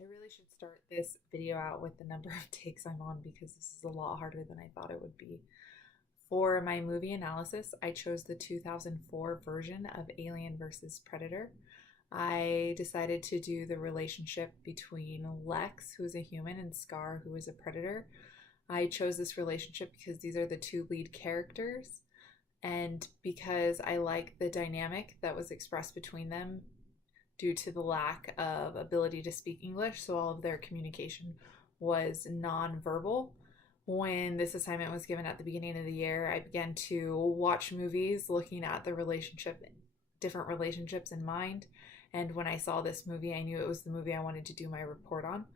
I really should start this video out with the number of takes I'm on because this is a lot harder than I thought it would be. For my movie analysis, I chose the 2004 version of Alien versus Predator. I decided to do the relationship between Lex, who is a human, and Scar, who is a predator. I chose this relationship because these are the two lead characters and because I like the dynamic that was expressed between them due to the lack of ability to speak English. So all of their communication was nonverbal. When this assignment was given at the beginning of the year, I began to watch movies looking at the different relationships in mind. And when I saw this movie, I knew it was the movie I wanted to do my report on.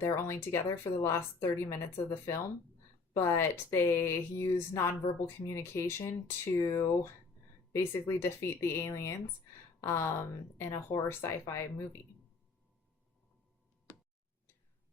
They're only together for the last 30 minutes of the film, but they use nonverbal communication to basically defeat the aliens in a horror sci-fi movie.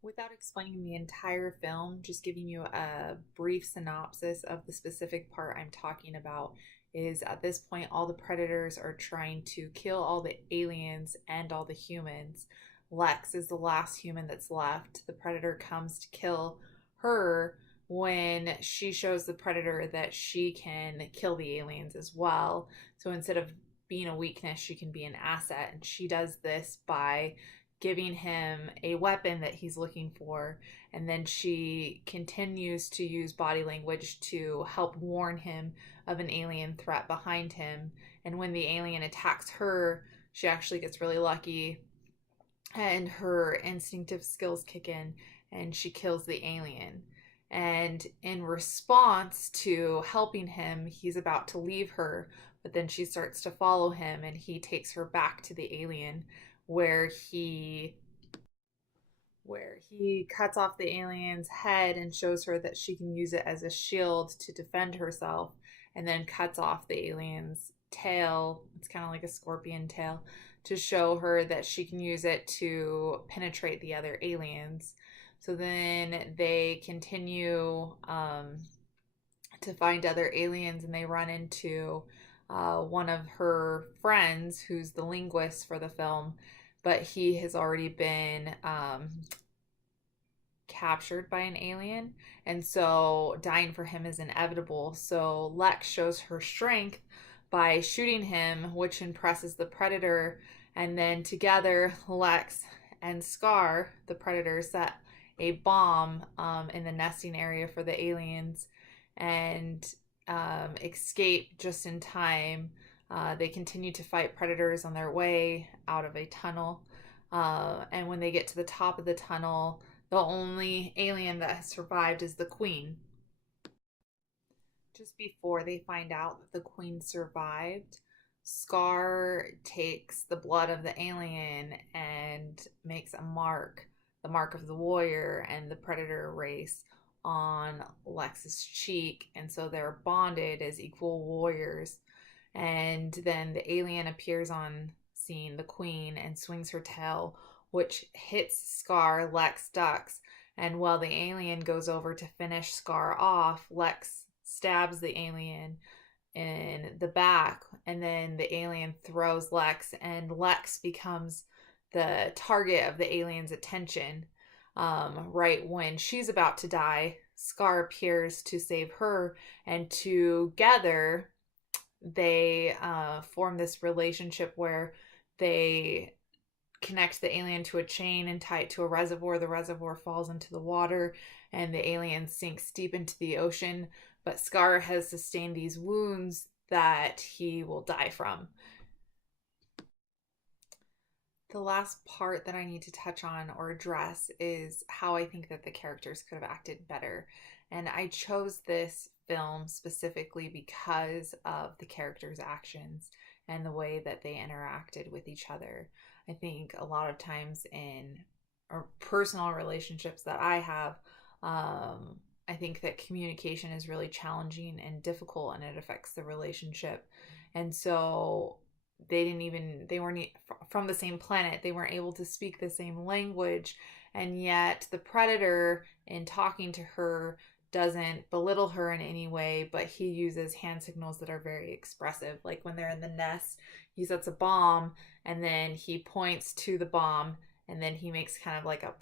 Without explaining the entire film, just giving you a brief synopsis of the specific part I'm talking about is at this point, all the predators are trying to kill all the aliens and all the humans. Lex is the last human that's left. The predator comes to kill her when she shows the predator that she can kill the aliens as well. So instead of being a weakness, she can be an asset. And she does this by giving him a weapon that he's looking for. And then she continues to use body language to help warn him of an alien threat behind him. And when the alien attacks her, she actually gets really lucky and her instinctive skills kick in and she kills the alien. And in response to helping him, he's about to leave her, but then she starts to follow him and he takes her back to the alien where he cuts off the alien's head and shows her that she can use it as a shield to defend herself, and then cuts off the alien's tail. It's kind of like a scorpion tail to show her that she can use it to penetrate the other aliens. So then they continue to find other aliens, and they run into one of her friends who's the linguist for the film, but he has already been captured by an alien, and so dying for him is inevitable. So Lex shows her strength by shooting him, which impresses the predator, and then together Lex and Scar, the predator, set a bomb in the nesting area for the aliens and escape just in time. They continue to fight predators on their way out of a tunnel. And when they get to the top of the tunnel, the only alien that has survived is the queen. Just before they find out that the queen survived, Scar takes the blood of the alien and makes a mark, the mark of the warrior and the predator race, on Lex's cheek. And so they're bonded as equal warriors. And then the alien appears on scene, the queen, and swings her tail, which hits Scar. Lex ducks. And while the alien goes over to finish Scar off, Lex stabs the alien in the back, and then the alien throws Lex, and Lex becomes the target of the alien's attention. Right when she's about to die, Scar appears to save her, and together they form this relationship where they connect the alien to a chain and tie it to a reservoir. The reservoir falls into the water and the alien sinks deep into the ocean, but Scar has sustained these wounds that he will die from. The last part that I need to touch on or address is how I think that the characters could have acted better. And I chose this film specifically because of the characters' actions and the way that they interacted with each other. I think a lot of times in personal relationships that I have, I think that communication is really challenging and difficult, and it affects the relationship. And so they weren't from the same planet. They weren't able to speak the same language. And yet the predator, in talking to her, doesn't belittle her in any way, but he uses hand signals that are very expressive. Like when they're in the nest, he sets a bomb and then he points to the bomb and then he makes kind of like a,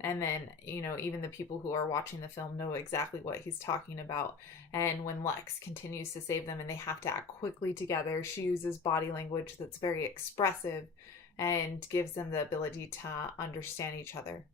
and then, you know, even the people who are watching the film know exactly what he's talking about. And when Lex continues to save them and they have to act quickly together, she uses body language that's very expressive and gives them the ability to understand each other.